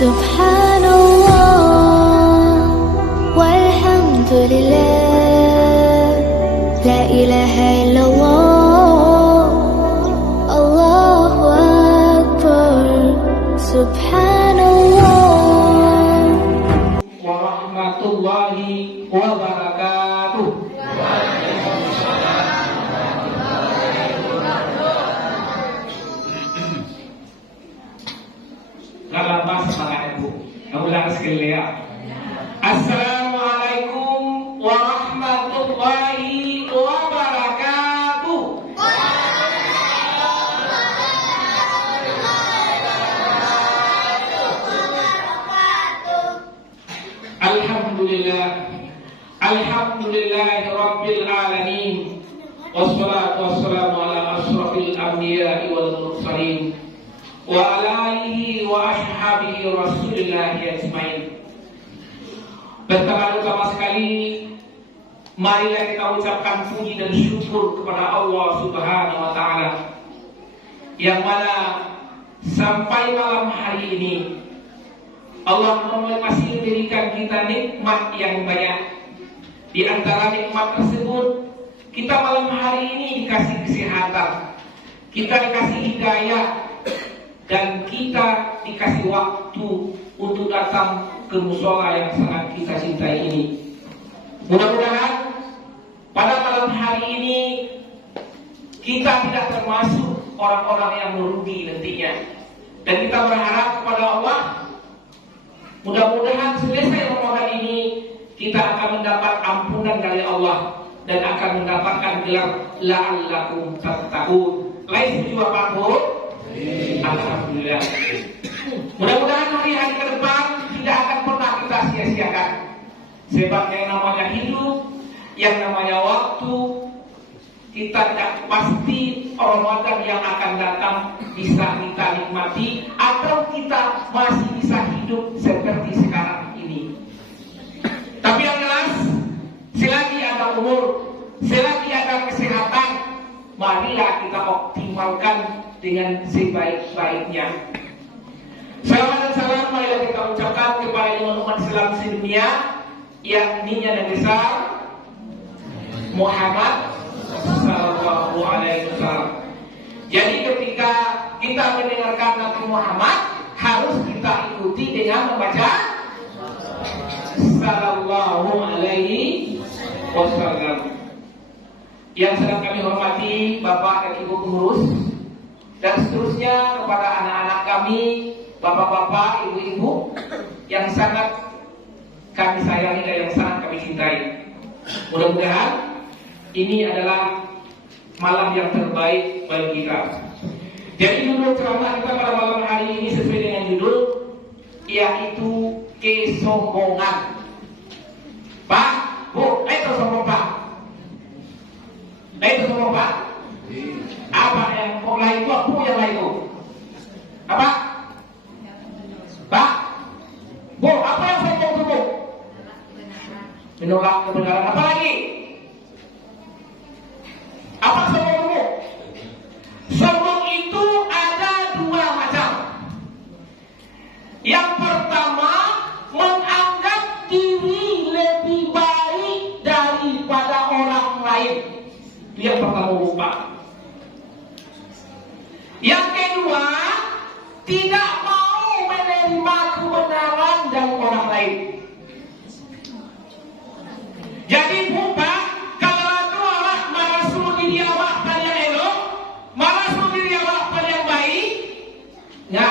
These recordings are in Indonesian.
Subhanallah walhamdulillah, la ilaha illallah, Allahu Akbar. Subhanallah warahmatullahi wabarakatuh. Lama semangatnya Bu. Ulang sekali ya. Assalamualaikum warahmatullahi wabarakatuh. Alhamdulillah, alhamdulillahi rabbil alamin, wassalatu wassalamu ala ashrafil anbiya'i wal mursalin wa ala alihi wa ashabihi rasulillahi ajmain. Pertama sekali, marilah kita ucapkan puji dan syukur kepada Allah Subhanahu wa Ta'ala, yang mana sampai malam hari ini Allah masih memberikan kita nikmat yang banyak. Di antara nikmat tersebut, kita malam hari ini dikasih kesehatan, kita dikasih hidayah, dan kita dikasih waktu untuk datang ke mushola yang sangat kita cintai ini. Mudah-mudahan pada malam hari ini kita tidak termasuk orang-orang yang merugi nantinya. Dan kita berharap kepada Allah, mudah-mudahan selesai Ramadan ini kita akan mendapat ampunan dari Allah dan akan mendapatkan gelar la'allakum tattaqun. Lain setuju apa Bu? Alhamdulillah. Mudah-mudahan hari-hari ke depan tidak akan pernah kita sia-siakan. Sebab yang namanya hidup, yang namanya waktu, kita tidak pasti Ramadan yang akan datang bisa kita nikmati atau kita masih bisa hidup seperti sekarang ini. Tapi yang jelas, selagi ada umur, selagi ada kesehatan, marilah kita optimalkan dengan sebaik-baiknya. Salam dan salam marilah kita ucapkan kepada umat Islam sedunia, yakni Nabi besar Muhammad sallallahu alaihi wasallam. Jadi ketika kita mendengarkan Nabi Muhammad, harus kita ikuti dengan membaca sallallahu alaihi wasallam. Yang sedang kami hormati Bapak dan Ibu pengurus, dan seterusnya kepada anak-anak kami, bapak-bapak, ibu-ibu yang sangat kami sayangi dan yang sangat kami cintai. Mudah-mudahan ini adalah malam yang terbaik bagi kita. Jadi judul ceramah kita pada malam hari ini sesuai dengan judul, yaitu kesombongan. Pak, Bu, itu sombong Pak. Itu sombong Pak. Apa yang lain itu? Apa yang lain itu? Apa? Pak, Bu, apa yang sombong itu Bu? Menolak kebenaran. Apa lagi? Apa sombong itu? Sombong itu ada dua macam. Yang pertama, menganggap diri lebih baik daripada orang lain. Yang pertama Pak. Yang kedua, tidak mau menerima kebenaran dari orang lain. Jadi Bu Pak, kalau ada orang merasa diri awak paling elok, merasa diri awak paling baik, ya,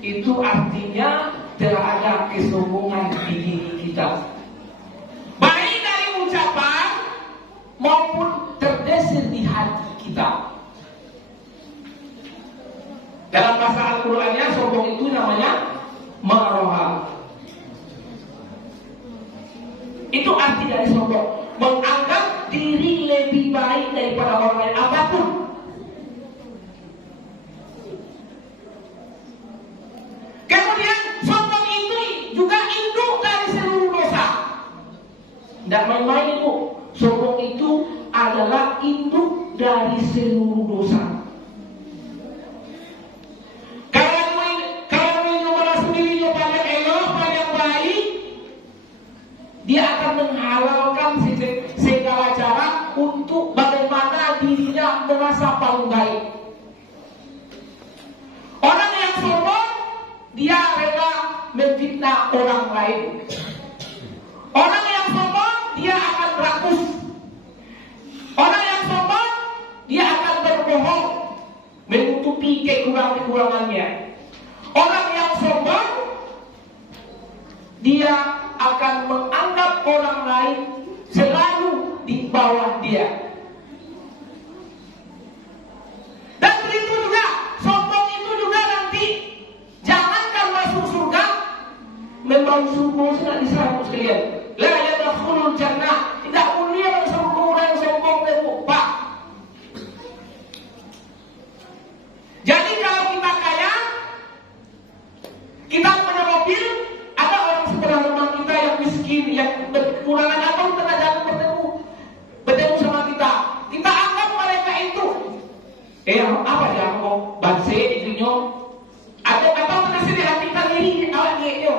itu artinya telah ada kesombongan di diri kita. Baik dari ucapan maupun terdesil di hati kita. Dalam bahasa Al-Qur'annya sombong itu namanya maroha. Itu arti dari sombong, menganggap diri lebih baik daripada orang lain apapun. Kemudian sombong itu juga induk dari seluruh dosa. Tidak main-main itu. Sombong itu adalah induk dari seluruh dosa. Kalau merasa dirinya paling dia rela memfitnah orang lain. Orang yang sombong dia akan berakus. Orang yang sombong dia akan berbohong, menutupi kekurangannya. Orang yang sombong dia akan menganggap orang lain selalu di bawah dia. Dan begitu juga sombong itu juga nanti jangankan masuk surga, memang surga sudah disambut sekalian. La yadkhulul jannah, tidak mulia surga orang yang sombong dan mukbah. Jadi kalau kita kaya, kita punya mobil, ada orang sebelah rumah kita yang miskin, yang kekurangan apa, tengah jalan bertemu sama kita. Kita anggap mereka itu apa dia mau banse itunya, atau apa menasih di hati kita diri awak dia.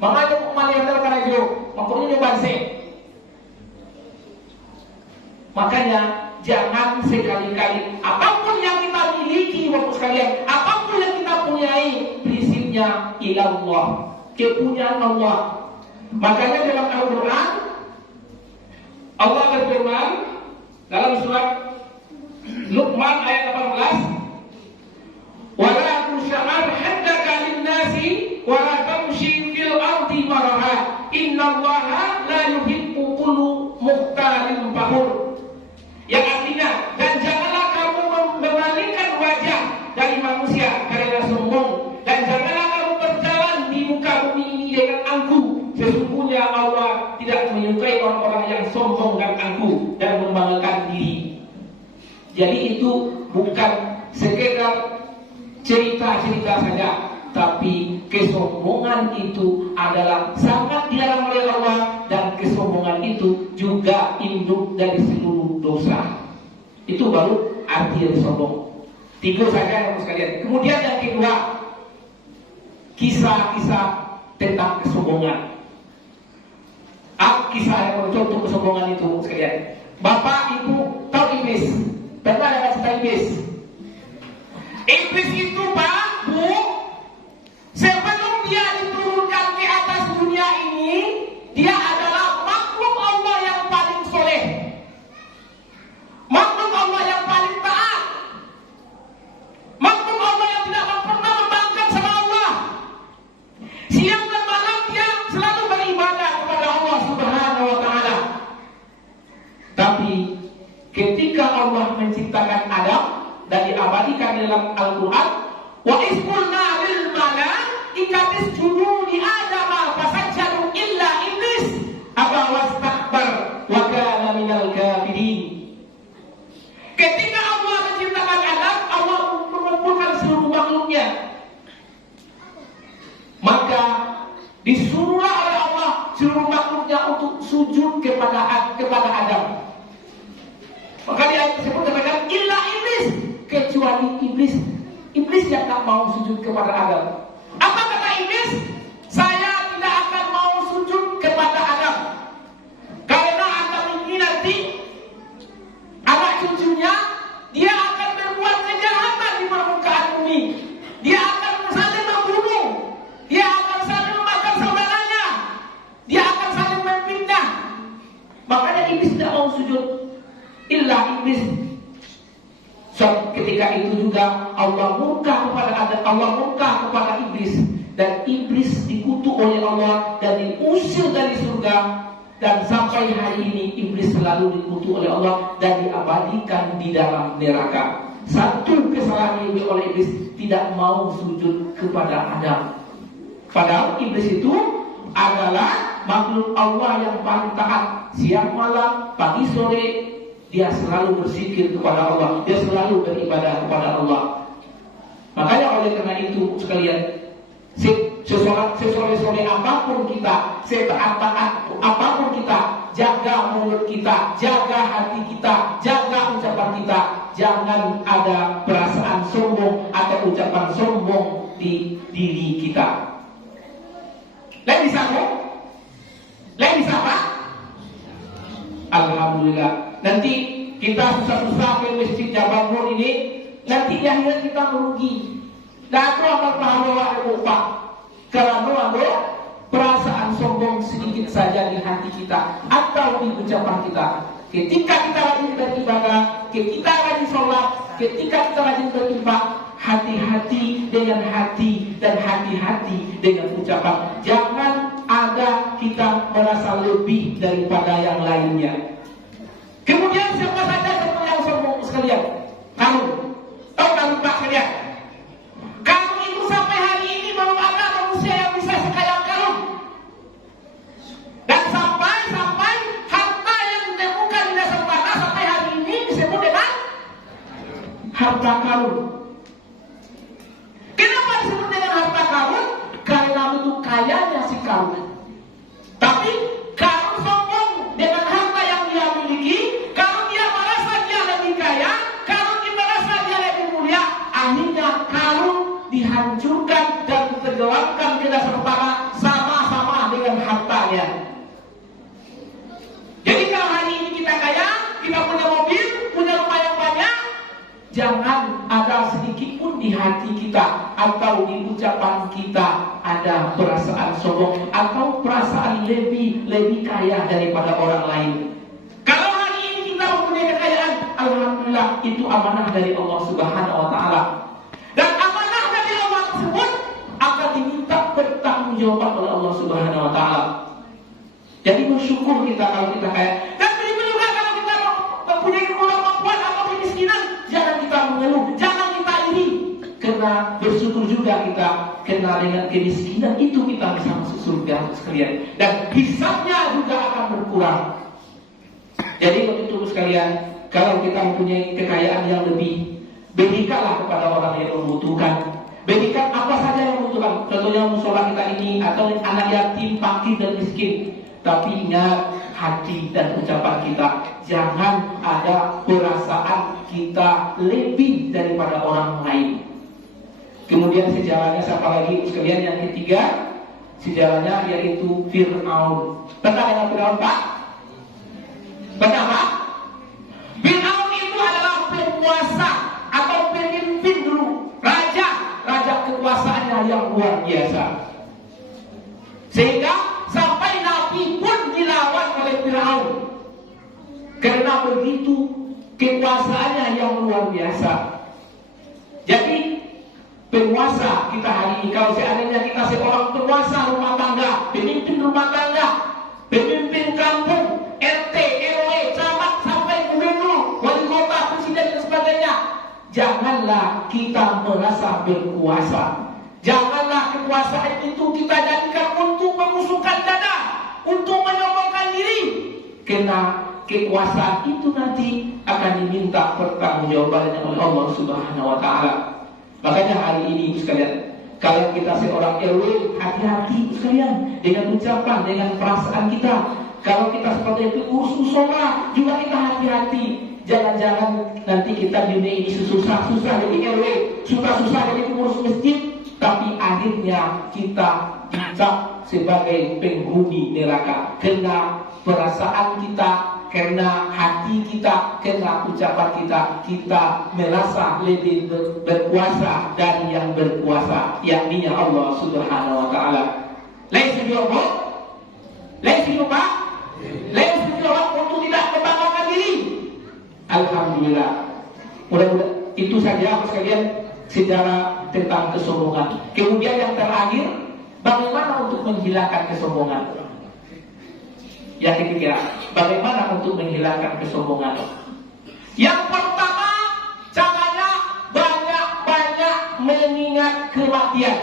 Makanya malihat karena itu, makanya banse. Makanya jangan sekali-kali apapun yang kita miliki Bapak sekalian, apapun yang kita punyai, prinsipnya ilallah, kepunyaan Allah. Makanya dalam Al-Quran Allah berfirman dalam surat Luqman ayat 18, wala tusyamar haddaka linnasi wala tamshi fil ardi maraha innallaha la yuhibbu kullu mukhtalin fakhur. Yang artinya, dan janganlah kamu memalingkan wajah dari manusia karena sombong, dan janganlah kamu berjalan di muka bumi ini dengan angkuh. Sesungguhnya Allah tidak menyukai orang-orang yang sombong dan angkuh dan membanggakan diri. Jadi itu bukan sekedar cerita-cerita saja, tapi kesombongan itu adalah sangat dilarang oleh Allah, dan kesombongan itu juga induk dari seluruh dosa. Itu baru arti dari sombong. 3 saja yang sekalian. Kemudian yang kedua, kisah-kisah tentang kesombongan. Kisah yang contoh kesombongan itu sekalian. Bapak Ibu tahu iblis? Pernah ada cerita iblis? Iblis itu Pak, Bu, sebelum dia diturunkan ke atas dunia ini, dia adalah makhluk Allah yang paling soleh, makhluk Allah yang paling taat, makhluk Allah yang tidak pernah membangkang sama Allah. Siang dan malam dia selalu beribadah kepada Allah Subhanahu wa Ta'ala. Tapi ketika Allah menciptakan Adam dan diabadikan dalam Al-Quran, wa isqulna lil malaikati isjudu li Adama fasajadu illa iblis aba wastakbar wa kana minal kafirin. Ketika Allah menciptakan Adam, Allah mengumpulkan seluruh makhluknya. Maka disuruhlah oleh Allah seluruh makhluknya untuk sujud kepada Adam. Maka di ayat tersebut dikatakan illa iblis, kecuali iblis. Iblis yang tak mau sujud kepada Adam. Apa kata iblis? Saya tidak akan mau sujud kepada Adam, karena Adam ini nanti anak cucunya dia akan berbuat kejahatan di permukaan bumi. Dia akan saling membunuh, dia akan saling memakan saudaranya, dia akan saling memfitnah. Makanya iblis tidak mau sujud. Illa iblis. So, ketika itu juga Allah murka kepada Adam, Allah murka kepada iblis, dan iblis dikutuk oleh Allah dan diusir dari surga, dan sampai hari ini iblis selalu dikutuk oleh Allah dan diabadikan di dalam neraka. Satu kesalahan yang oleh iblis, tidak mau sujud kepada Adam. Padahal iblis itu adalah makhluk Allah yang paling taat. Siang malam, pagi sore, dia selalu berzikir kepada Allah, dia selalu beribadah kepada Allah. Makanya oleh karena itu sekalian, sesore-sore apapun kita, setaat-taat apapun kita, jaga mulut kita, jaga hati kita, jaga ucapan kita. Jangan ada perasaan sombong atau ucapan sombong di diri kita. Lain bisa kok? Lain bisa Pak? Alhamdulillah. Nanti kita susah-susah ke masjid Jabal Nur ini, nanti di akhirat kita merugi. Datu akan pahawa lupa. Karena ada perasaan sombong sedikit saja di hati kita atau di ucapan kita. Ketika kita rajin beribadah, ketika rajin sholat, ketika kita rajin berinfak, hati-hati dengan hati dan hati-hati dengan ucapan. Jangan ada kita merasa lebih daripada yang lainnya. Kemudian siapa saja yang sombong sekalian? Kamu, tahu kamu Pak sekalian? Kamu itu sampai hari ini belum ada manusia yang bisa sekaya kamu. Dan sampai harta yang ditemukan di dasar tanah sampai hari ini disebut dengan harta karun. Kenapa disebut dengan harta karun? Karena bentuk kayanya si karun. Tapi karun sombong dengan harta yang dia miliki. Karun dia merasa dia lebih kaya, karun dia merasa dia lebih mulia. Akhirnya karun dihancurkan dan ditenggelamkan ke dasar tanah sama-sama dengan hartanya. Jadi kalau hari ini kita kaya, kita punya mobil, punya rumah yang banyak, jangan ada sedikit pun di hati kita atau di ucapan kita ada perasaan sombong atau perasaan lebih kaya daripada orang lain. Kalau hari ini kita mempunyai kekayaan, alhamdulillah itu amanah dari Allah Subhanahu wa taala. Dan amanah dari Allah tersebut akan diminta pertanggungjawaban oleh Allah Subhanahu wa taala. Jadi bersyukur kita kalau kita kaya. Dan begitu juga kalau kita mempunyai kemampuan atau kemiskinan, jangan kita mengeluh, jangan kita iri. Karena bersyukur juga kita, karena dengan kemiskinan itu kita bisa masuk surga sekalian. Dan hisabnya juga akan berkurang. Jadi begitu sekalian, kalau kita mempunyai kekayaan yang lebih, berikanlah kepada orang yang membutuhkan. Berikan apa saja yang membutuhkan. Contohnya musola kita ini atau anak yatim, fakir dan miskin. Tapi ingat, hati dan ucapan kita jangan ada perasaan kita lebih daripada orang lain. Kemudian sejarahnya siapa lagi sekalian? Yang ketiga, sejarahnya yaitu Fir'aun. Pernah dengar Fir'aun Pak? Pernah Pak? Fir'aun itu adalah penguasa atau pemimpin dulu, raja kekuasaannya yang luar biasa. Sehingga sampai Nabi pun dilawan oleh Fir'aun. Karena begitu kekuasaannya yang luar biasa. Jadi penguasa kita hari ini, kalau seandainya kita seorang penguasa rumah tangga, pemimpin rumah tangga, pemimpin kampung, RT, RW, camat sampai gubernur, wali kota, presiden dan sebagainya, janganlah kita merasa berkuasa. Janganlah kekuasaan itu kita jadikan untuk memusuhkan dada, untuk menyombongkan diri. Karena kekuasaan itu nanti akan diminta pertanggungjawabannya oleh Allah Subhanahu wa taala. Makanya hari ini sekalian, kalau kita seorang RW, hati-hati sekalian dengan ucapan, dengan perasaan kita. Kalau kita seperti itu urus musola, juga kita hati-hati. Jangan-jangan nanti kita dunia ini susah-susah jadi RW, susah-susah jadi pengurus masjid, tapi akhirnya kita dicap sebagai penghuni neraka. Karena perasaan kita, karena hati kita, karena ucapan kita merasa lebih berkuasa dari yang berkuasa, yakni Allah Subhanahu wa taala. Lain sejodoh, untuk tidak membanggakan diri. Alhamdulillah. Mudah-mudahan itu saja sekalian sejarah tentang kesombongan. Kemudian yang terakhir, bagaimana untuk menghilangkan kesombongan? Yang ketiga, bagaimana untuk menghilangkan kesombongan? Yang pertama, caranya banyak-banyak mengingat kematian.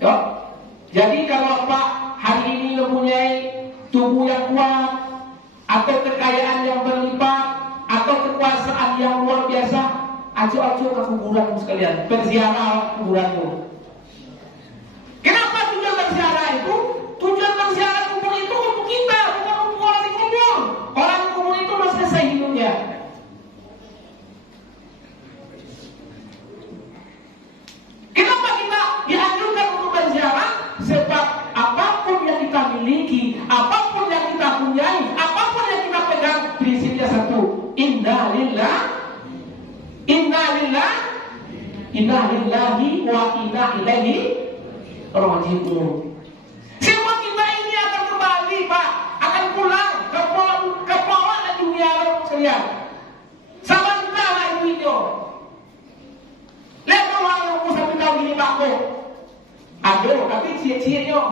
Yo. Jadi kalau Pak hari ini mempunyai tubuh yang kuat, atau kekayaan yang berlimpah, atau kekuasaan yang luar biasa, acu-acu ke kuburan sekalian, berziarah kuburanmu. Kenapa tujuan berziarah itu? Tujuan berziarah kubur itu untuk kita, bukan untuk orang di kubur. Orang di kubur itu sudah selesai hidupnya. Kenapa kita dianjurkan untuk berziarah? Sebab apapun yang kita miliki, apapun yang kita punyai, apapun yang kita pegang, prinsipnya satu: Inna lillah ilaihi raji'un. Semua kita ini akan kembali, Pak, akan pulang ke pola dunia sekalian. Sama kita lah itu. Lihat orang yang umur 1 tahun ini Pak Bo. Aduh, tapi cie-cienya.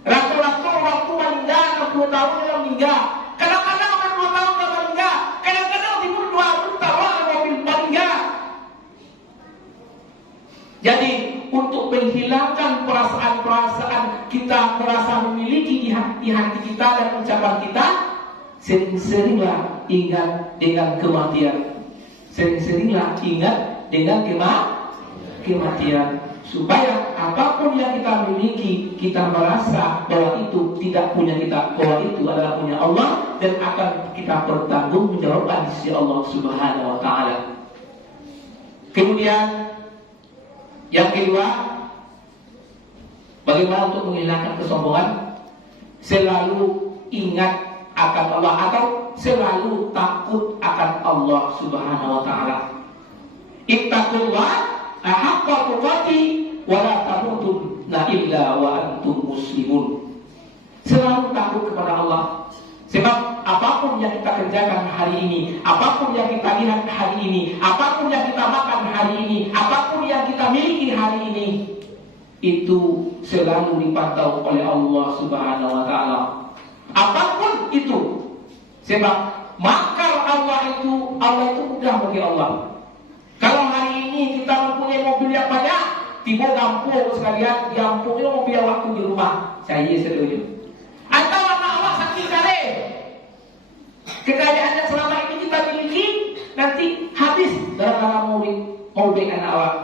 Rata-rata waktu meninggal 60 tahun dia meninggal. Kadang-kadang orang 2 tahun dia meninggal. Kadang-kadang timur 20 tahun mobil meninggal. Jadi untuk menghilangkan perasaan-perasaan kita merasa memiliki di hati kita dan ucapan kita, sering-seringlah ingat dengan kematian. Sering-seringlah ingat dengan kematian. Supaya apapun yang kita miliki, kita merasa bahwa itu tidak punya kita, bahwa itu adalah punya Allah dan akan kita bertanggungjawabkan di sisi Allah Subhanahu wa taala. Kemudian yang kedua, bagaimana untuk menghilangkan kesombongan? Selalu ingat akan Allah atau selalu takut akan Allah Subhanahu wa taala. Ittaqullah haqqa tuqatih wa la tamutunna illa wa antum muslimun. Selalu takut kepada Allah. Sebab apapun yang kita kerjakan hari ini, apapun yang kita lihat hari ini, apapun yang kita makan hari ini, apapun yang kita miliki hari ini, itu selalu dipantau oleh Allah Subhanahu wa taala. Apapun itu. Sebab makar Allah itu mudah bagi Allah. Kalau hari ini kita mempunyai mobil yang banyak, tiba gampung sekalian, gampungnya mobil yang waktu di rumah. Saya setuju. Atau anak Allah sakit kali. Kekayaan yang selama ini kita miliki nanti habis dalam mobil anak Allah.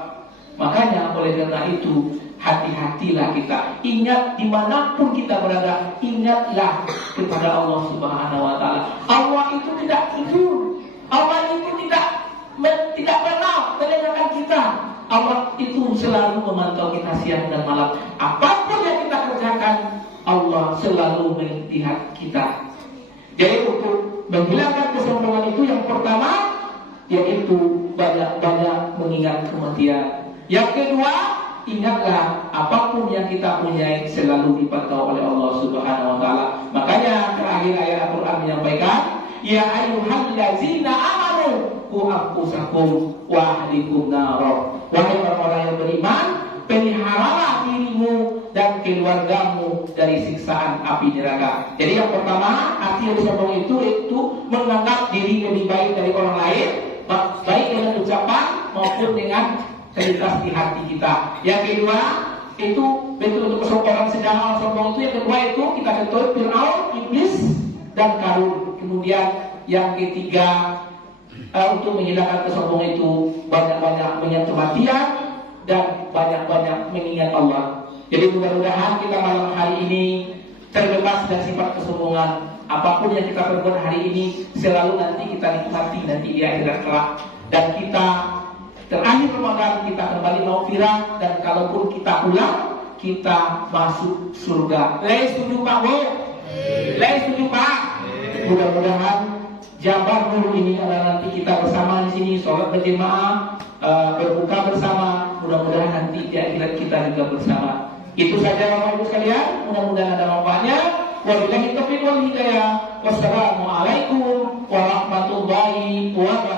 Makanya oleh karena itu hati-hatilah kita. Ingat dimanapun kita berada, ingatlah kepada Allah Subhanahu wa taala. Allah itu tidak tidur. Allah itu tidak pernah meninggalkan kita. Allah itu selalu memantau kita siang dan malam. Apapun yang kita kerjakan, Allah selalu melihat kita. Jadi untuk menghilangkan kesombongan itu yang pertama, yaitu banyak-banyak mengingat kematian. Yang kedua, ingatlah apapun yang kita punya selalu dipantau oleh Allah Subhanahu wa taala. Makanya terakhir ayat Al-Qur'an menyampaikan, ya ayyuhallazina amanu qu anfusakum wa ahlikum nar. Wahai orang-orang yang beriman, peliharalah dirimu dan keluargamu dari siksaan api neraka. Jadi yang pertama, arti sombong itu menganggap diri lebih baik dari orang lain, baik dengan ucapan maupun dengan kualitas di hati kita. Yang kedua, itu bentuk untuk kesombongan sedang orang sombong itu. Yang kedua itu kita contoh Fir'aun, iblis dan Qarun. Kemudian yang ketiga, untuk menghilangkan kesombongan itu banyak-banyak mengingat kematian dan banyak-banyak mengingat Allah. Jadi mudah-mudahan kita malam hari ini terbebas dari sifat kesombongan. Apapun yang kita perbuat hari ini selalu nanti kita nikmati nanti di akhirat kelak. Dan kita terakhir Ramadan kita kembali maghfirah, dan kalaupun kita pulang kita masuk surga. Lai setuju Pak Bu? Lai setuju Pak? Mudah-mudahan Jabar Nur ini adalah nanti kita bersama di sini sholat berjemaah, berbuka bersama. Mudah-mudahan nanti di akhirat kita juga bersama. Itu saja Bapak Ibu sekalian. Mudah-mudahan ada manfaatnya. Wabillahi taufiq wal hidayah. Wassalamualaikum warahmatullahi wabarakatuh.